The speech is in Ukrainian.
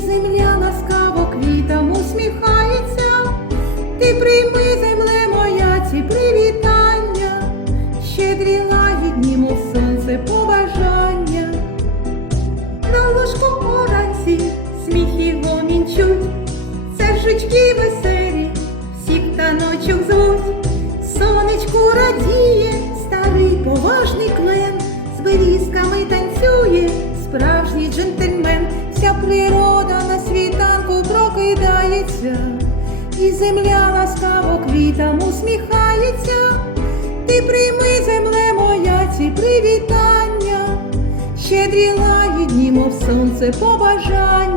земля ласкаво квітам усміхається. Ти прийми, земле моя, ці привітання, щедрі лагідні, мов сонце побажання. На ложку оранці сміх і гомін чуть, це жучки веселі, всіх таночок звуть. Сонечку радіє, старий поважний клен, з берізками танцює, справжній джентльмен, вся природа на світанку прокидається, і земля ласкаво квітам усміхається. Ти прийми, земле моя, ці привітання, щедрі лагідні, мов сонце побажання.